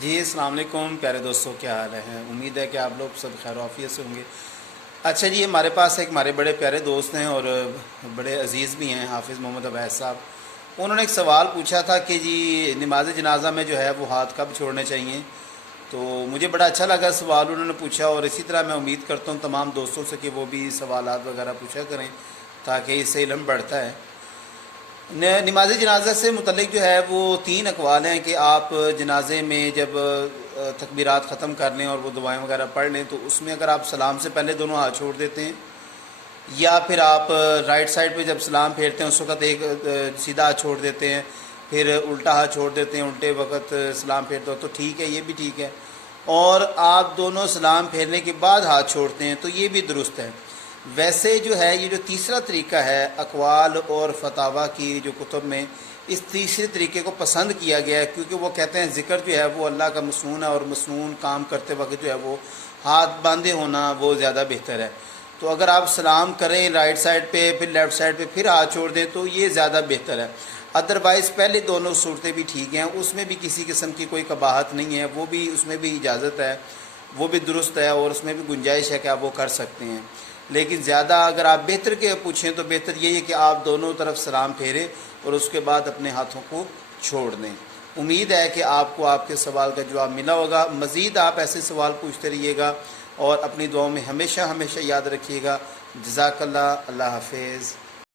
جی السلام علیکم پیارے دوستوں، کیا حال ہیں؟ امید ہے کہ آپ لوگ سب خیر و عافیت سے ہوں گے۔ اچھا جی، ہمارے پاس ایک ہمارے بڑے پیارے دوست ہیں اور بڑے عزیز بھی ہیں، حافظ محمد عبید صاحب۔ انہوں نے ایک سوال پوچھا تھا کہ جی نماز جنازہ میں جو ہے وہ ہاتھ کب چھوڑنے چاہیے؟ تو مجھے بڑا اچھا لگا سوال انہوں نے پوچھا، اور اسی طرح میں امید کرتا ہوں تمام دوستوں سے کہ وہ بھی سوالات وغیرہ پوچھا کریں تاکہ اس سے علم بڑھتا ہے۔ نماز جنازہ سے متعلق جو ہے وہ تین اقوال ہیں کہ آپ جنازے میں جب تکبیرات ختم کر لیں اور وہ دعائیں وغیرہ پڑھ لیں تو اس میں اگر آپ سلام سے پہلے دونوں ہاتھ چھوڑ دیتے ہیں، یا پھر آپ رائٹ سائڈ پہ جب سلام پھیرتے ہیں اس وقت ایک سیدھا ہاتھ چھوڑ دیتے ہیں، پھر الٹا ہاتھ چھوڑ دیتے ہیں، الٹے وقت سلام پھیرتے ہو تو ٹھیک ہے، یہ بھی ٹھیک ہے۔ اور آپ دونوں سلام پھیرنے کے بعد ہاتھ چھوڑتے ہیں تو یہ بھی درست ہے۔ ویسے جو ہے یہ جو تیسرا طریقہ ہے اقوال اور فتاوی کی جو کتب میں، اس تیسرے طریقے کو پسند کیا گیا ہے، کیونکہ وہ کہتے ہیں ذکر جو ہے وہ اللہ کا مسنون ہے، اور مسنون کام کرتے وقت جو ہے وہ ہاتھ باندھے ہونا وہ زیادہ بہتر ہے۔ تو اگر آپ سلام کریں رائٹ سائڈ پہ پھر لیفٹ سائڈ پہ پھر ہاتھ چھوڑ دیں تو یہ زیادہ بہتر ہے۔ ادروائز پہلے دونوں صورتیں بھی ٹھیک ہیں، اس میں بھی کسی قسم کی کوئی قباحت نہیں ہے، وہ بھی اس میں بھی اجازت ہے، وہ بھی درست ہے، اور اس میں بھی گنجائش ہے کہ آپ وہ کر سکتے ہیں۔ لیکن زیادہ اگر آپ بہتر کے پوچھیں تو بہتر یہی ہے کہ آپ دونوں طرف سلام پھیریں اور اس کے بعد اپنے ہاتھوں کو چھوڑ دیں۔ امید ہے کہ آپ کو آپ کے سوال کا جواب ملا ہوگا۔ مزید آپ ایسے سوال پوچھتے رہیے گا اور اپنی دعاؤں میں ہمیشہ ہمیشہ یاد رکھیے گا۔ جزاک اللہ، اللہ حافظ۔